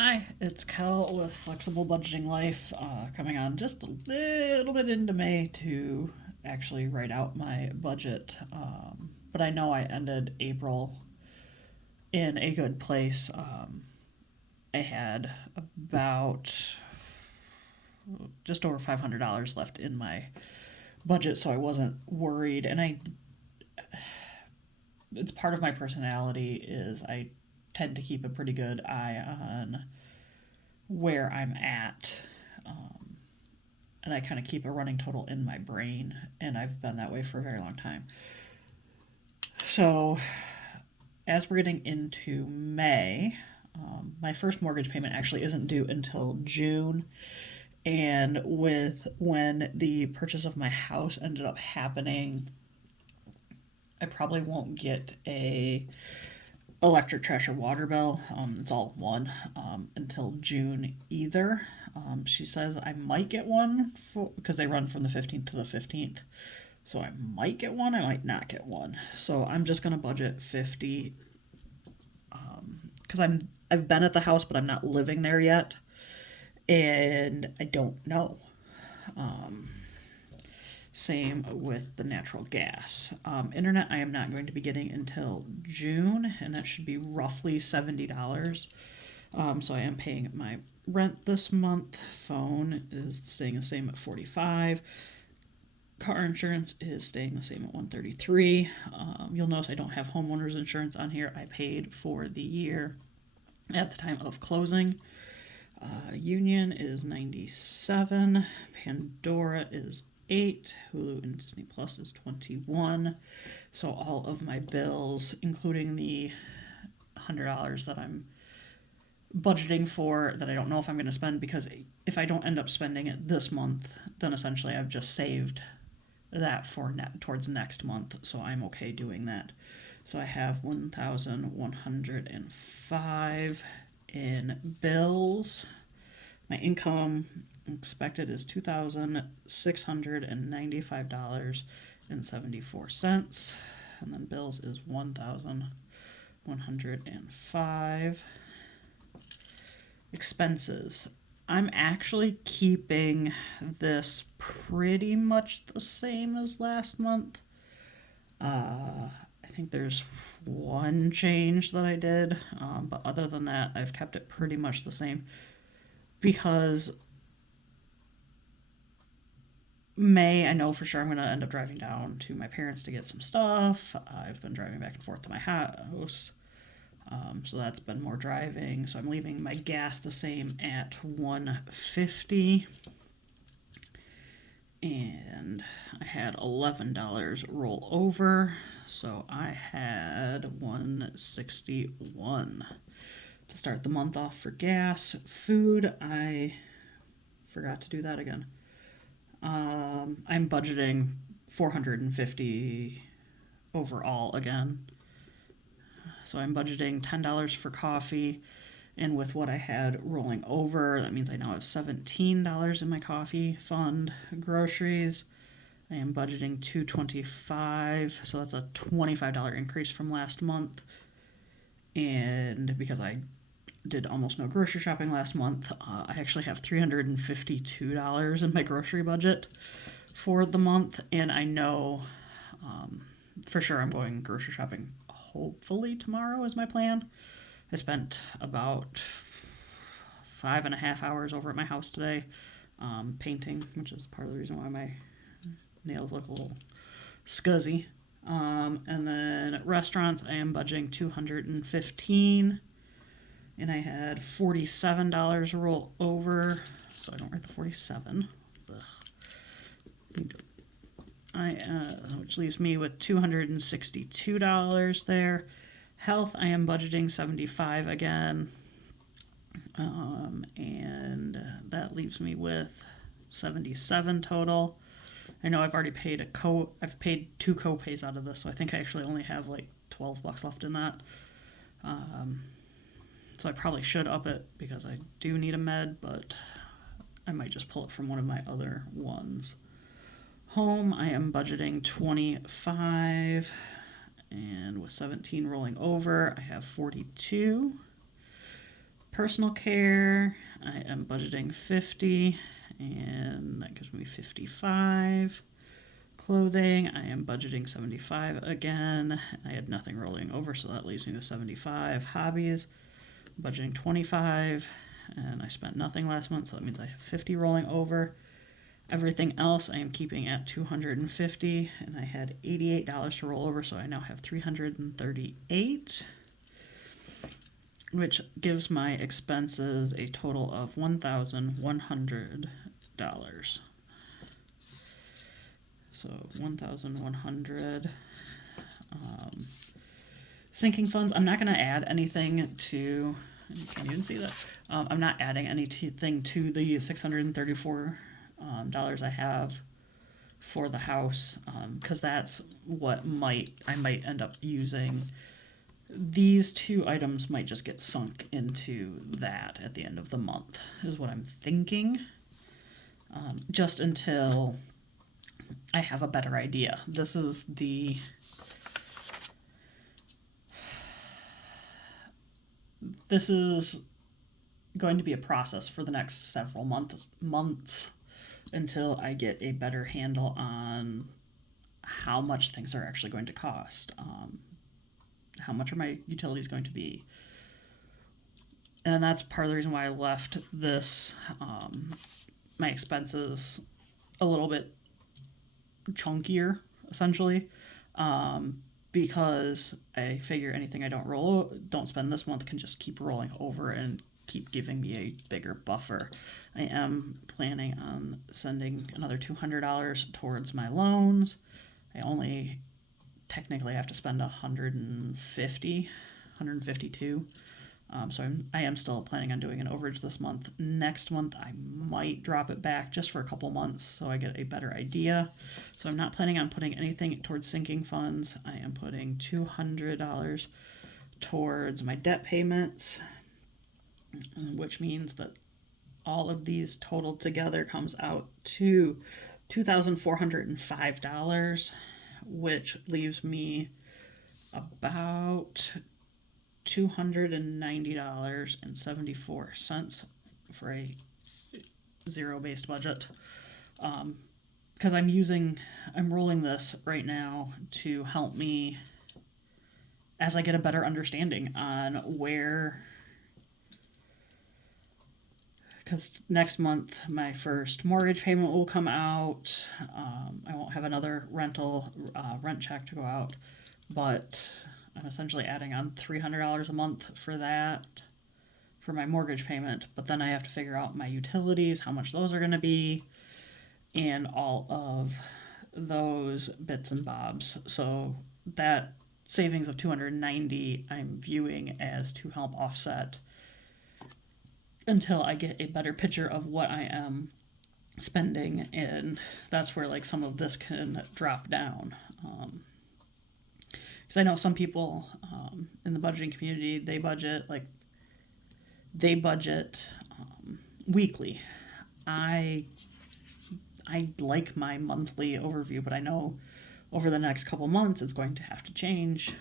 Hi, it's Kel with Flexible Budgeting Life, coming on just a little bit into May to actually write out my budget. But I know I ended April in a good place. I had about just over $500 left in my budget, so I wasn't worried. It's part of my personality is I tend to keep a pretty good eye on where I'm at. Um, and I kind of keep a running total in my brain, and I've been that way for a very long time. So, as we're getting into May, my first mortgage payment actually isn't due until June. And with when the purchase of my house ended up happening, I probably won't get a electric, trash, or water bill. It's all one until June either. She says I might get one for because they run from the 15th to the 15th. So I might get one, I might not get one. So I'm just gonna budget 50 because I've been at the house, but I'm not living there yet, and I don't know. Um, Same with the natural gas. Internet, I am not going to be getting until June, and that should be roughly $70. So I am paying my rent this month. Phone is staying the same at 45. Car insurance is staying the same at 133. You'll notice I don't have homeowners insurance on here. I paid for the year at the time of closing. Union is 97. Pandora is 8. Hulu and Disney Plus is 21. So all of my bills, including the $100 that I'm budgeting for that I don't know if I'm going to spend, because if I don't end up spending it this month, then essentially I've just saved that for towards next month, so I'm okay doing that. So I have 1,105 in bills. My income expected is $2,695.74, and then bills is 1,105. Expenses. I'm actually keeping this pretty much the same as last month. I think there's one change that I did, but other than that, I've kept it pretty much the same because May, I know for sure I'm going to end up driving down to my parents to get some stuff. I've been driving back and forth to my house. So that's been more driving. So I'm leaving my gas the same at 150. And I had $11 roll over. So I had 161 to start the month off for gas. Food, I forgot to do that again. I'm budgeting 450 overall again. So I'm budgeting $10 for coffee, and with what I had rolling over, that means I now have $17 in my coffee fund. Groceries, I am budgeting $225, so that's a $25 increase from last month. And because I did almost no grocery shopping last month, I actually have $352 in my grocery budget for the month, and I know for sure I'm going grocery shopping hopefully tomorrow is my plan. I spent about 5.5 hours over at my house today painting, which is part of the reason why my nails look a little scuzzy. And then at restaurants, I am budgeting 215, and I had $47 roll over, so I don't write the 47. Which leaves me with $262 there. Health, I am budgeting 75 again, and that leaves me with 77 total. I know I've already paid I've paid 2 co-pays out of this, so I think I actually only have like $12 left in that. So I probably should up it because I do need a med, but I might just pull it from one of my other ones. Home, I am budgeting 25, and with 17 rolling over, I have 42. personal care, I am budgeting 50, and that gives me 55. Clothing, I am budgeting 75 again. I had nothing rolling over, so that leaves me with 75. Hobbies, budgeting 25, and I spent nothing last month, so that means I have 50 rolling over. Everything else I am keeping at 250, and I had $88 to roll over, so I now have 338, which gives my expenses a total of $1,100. So 1,100. Sinking funds, I'm not going to add anything to, you can't even see that. I'm not adding anything to the $634 I have for the house, because that's what I might end up using. These two items might just get sunk into that at the end of the month, is what I'm thinking, just until I have a better idea. This is going to be a process for the next several months until I get a better handle on how much things are actually going to cost. How much are my utilities going to be? And that's part of the reason why I left this, my expenses a little bit chunkier, essentially, because I figure anything I don't spend this month can just keep rolling over and keep giving me a bigger buffer. I am planning on sending another $200 towards my loans. I only technically have to spend 152. So I am still planning on doing an overage this month. Next month, I might drop it back just for a couple months so I get a better idea. So I'm not planning on putting anything towards sinking funds. I am putting $200 towards my debt payments, which means that all of these totaled together comes out to $2,405, which leaves me about $290.74 for a zero-based budget. Because I'm rolling this right now to help me as I get a better understanding on where, because next month my first mortgage payment will come out. I won't have another rent check to go out, but I'm essentially adding on $300 a month for that, for my mortgage payment. But then I have to figure out my utilities, how much those are going to be, and all of those bits and bobs. So that savings of $290 I'm viewing as to help offset until I get a better picture of what I am spending, and that's where like some of this can drop down. Because I know some people in the budgeting community, they budget weekly. I like my monthly overview, but I know over the next couple months it's going to have to change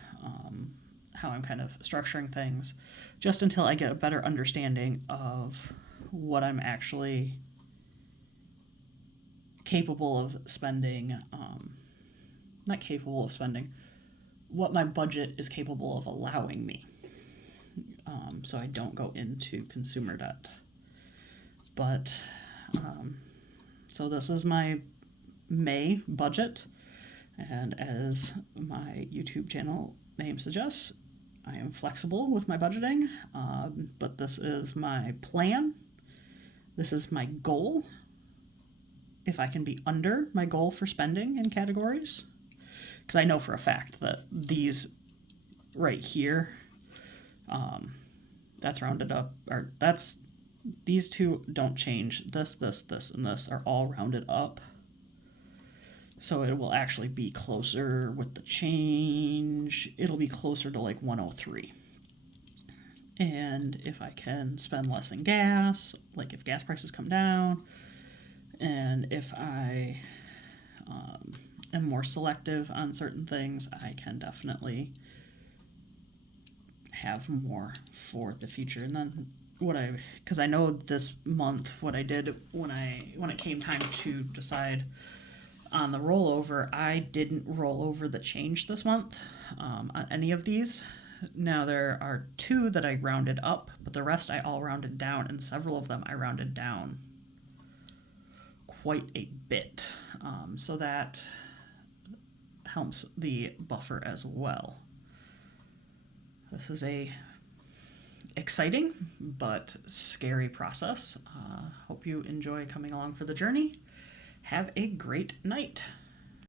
how I'm kind of structuring things, just until I get a better understanding of what I'm actually capable of spending, not capable of spending, what my budget is capable of allowing me, so I don't go into consumer debt. But so this is my May budget, and as my YouTube channel name suggests, I am flexible with my budgeting, but this is my plan. This is my goal. If I can be under my goal for spending in categories, because I know for a fact that these right here, that's rounded up, or these two don't change. This, and this are all rounded up. So it will actually be closer with the change. It'll be closer to like 103. And if I can spend less in gas, like if gas prices come down, and if I am more selective on certain things, I can definitely have more for the future. And then because I know this month what I did when it came time to decide on the rollover, I didn't roll over the change this month on any of these. Now there are 2 that I rounded up, but the rest I all rounded down, and several of them I rounded down quite a bit. So that helps the buffer as well. This is a exciting but scary process. Hope you enjoy coming along for the journey. Have a great night.